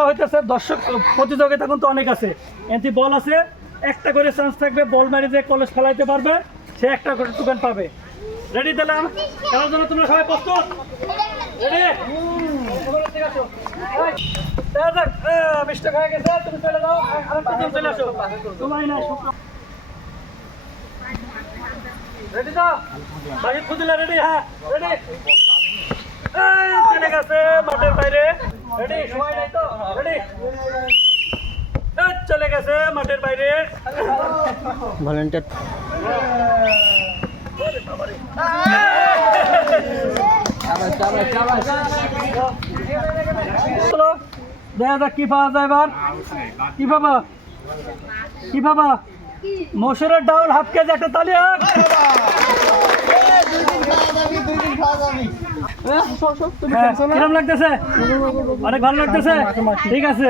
খেলা হইতেছে, দর্শক প্রতিযোগিতা কিন্তু অনেক আছে। এমনি বল আছে, একটা করে চান্স থাকবে, বল মারি যে কলেজ খেলাইতে পারবে সে একটা করে টোকেন পাবে। রেডি দিলাম, খেলার জন্য তোমরা সবাই প্রস্তুত? রেডি? ঠিক আছে, মিস্টেক হয়ে গেছে, তুমি চলে যাও, আরেকটা টিম চলে আসো। তোমারই নাই রেডি তো? বাকি খুদিলা রেডি? হ্যাঁ রেডি। চলে গেছে মাঠের বাইরে। রেডি? সময় নাই তো? রেডি? চলে গেছে মাঠের বাইরে। ভলেন্টিয়ার দেখা যাক কি পাওয়া যায় এবার। কি পাবা? কি পাবা? মসুরের ডাউল হাফ কেজি, একটা তালি হোক। কিরম লাগতেছে? অনেক ভালো লাগতেছে? ঠিক আছে,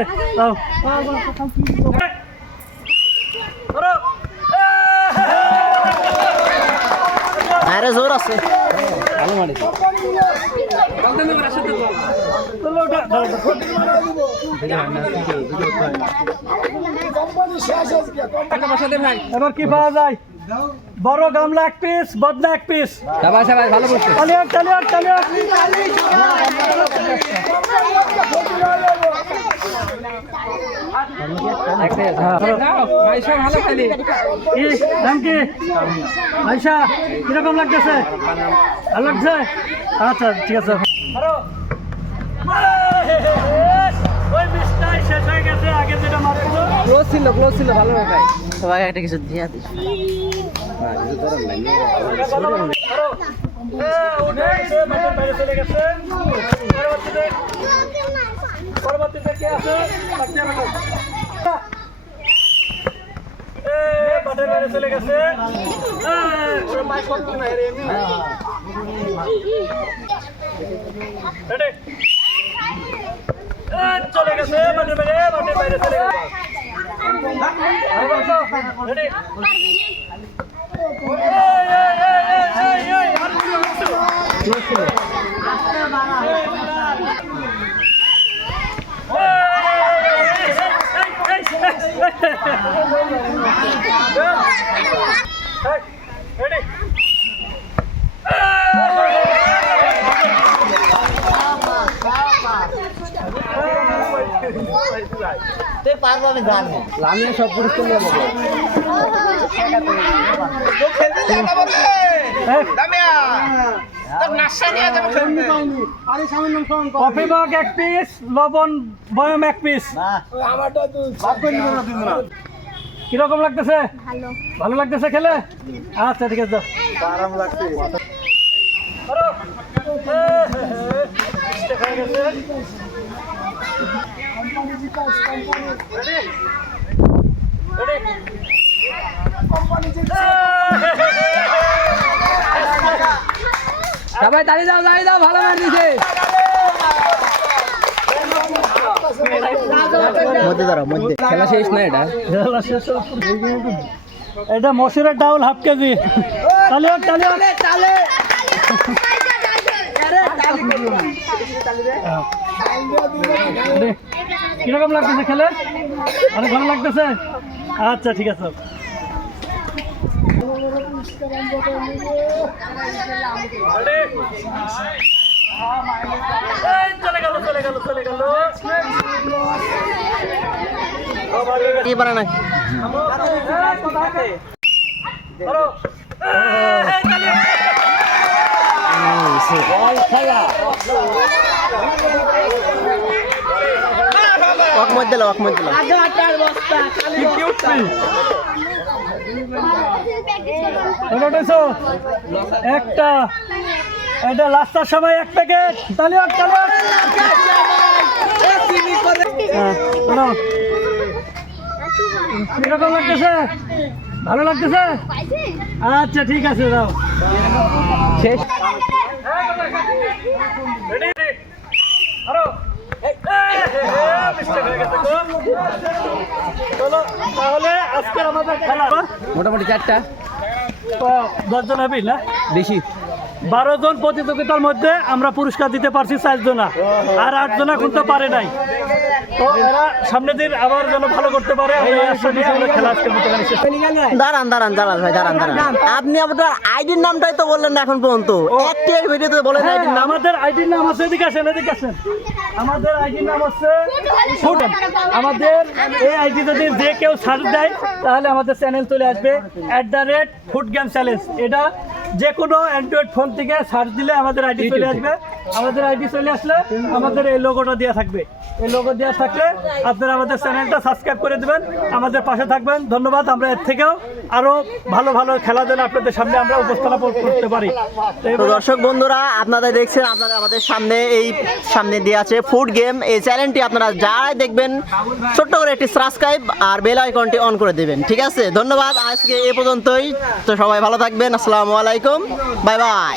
আরে জোর আছে ভালো মারি এবার কি পাওয়া যায়? বড় গামলা এক পিস, বদনা এক পিস। ভালো বলছে নাম কি? আয়শা, কিরকম লাগতেছে? ভালো লাগছে? আচ্ছা ঠিক আছে। ওই মিসটাই শেষ হয়ে গেছে, আগে যেটা মারছিল ক্লোজ ছিল ভালো ভাই সবাই একটা কিছু দিয়া দিস পরবর্তীতে কে আছে? মাঠের বাইরে চলে গেছে। চলে গেছে মাঠের বাইরে চলে গেছে। লামিয়া সব পরিষ্কার নিয়ে যাবো কফি মগ এক পিস, লবণ বয়ম এক পিস। কিরকম লাগতেছে? ভালো লাগতেছে খেলে? আচ্ছা ঠিক আছে, আরাম লাগছে। সবাই তালি দাও ভালো মার দিছে মধ্যে খেলা শেষ না এটা মসুরের ডাউল হাফ কেজি। কিরকম লাগতেছে খেলে? অনেক ভালো লাগতেছে? আচ্ছা ঠিক আছে। চলে গেল কি পারে নাকি একটা এটা লাস্টার সময় এক প্যাকেট তালি কিরকম লাগতেছে? ভালো লাগতেছে? আচ্ছা ঠিক আছে, যাও শেষ তাহলে আজকের আমাদের খেলা মোটামুটি 4টা 10 জন হবে না? বেশি 12 জন প্রতিযোগিতার মধ্যে আমরা পুরস্কার দিতে পারছি 4 জনা, আর 8 জনা কিন্তু পারে নাই। তো এরা সামনের দিন আবার যেন ভালো করতে পারে, আমরা এই আশা নিয়ে আমরা খেলা আজকের মতো এখানে শেষ করছি। দাঁড়ান ভাই দাঁড়ান। আপনি আপনার আইডির নামটাই তো বললেন না এখন পর্যন্ত। একটি ভিডিওতে বলেন হ্যাঁ, আইডির নাম। আমাদের আইডির নাম আছে, এদিকে আসেন। আমাদের আইডির নাম হচ্ছে ফুড। আমাদের এই আইডি যদি যে কেউ সার্চ দেয় তাহলে আমাদের চ্যানেল চলে আসবে @foodgame_challenge। এটা যে কোনো অ্যান্ড্রয়েড ফোন থেকে সার্চ দিলে আমাদের আইডি চলে আসবে। আমাদের আইডি চলে আসলে আমাদের এই লোগোটা দেওয়া থাকবে। এই লোগো দেওয়া থাকলে আপনারা আমাদের চ্যানেলটা সাবস্ক্রাইব করে দেবেন, আমাদের পাশে থাকবেন। ধন্যবাদ। আমরা এর থেকেও আরো ভালো ভালো খেলা যেন আপনাদের সামনে আমরা উপস্থাপন করতে পারি। তো দর্শক বন্ধুরা, আপনারা দেখছেন, আপনারা আমাদের সামনে দিয়ে আছে ফুড গেম। এই চ্যানেলটি আপনারা যারাই দেখবেন ছোট্ট করে একটি সাবস্ক্রাইব আর বেল আইকনটি অন করে দেবেন। ঠিক আছে, ধন্যবাদ। আজকে এ পর্যন্তই। তো সবাই ভালো থাকবেন। আসসালামু আলাইকুম, বাই বাই।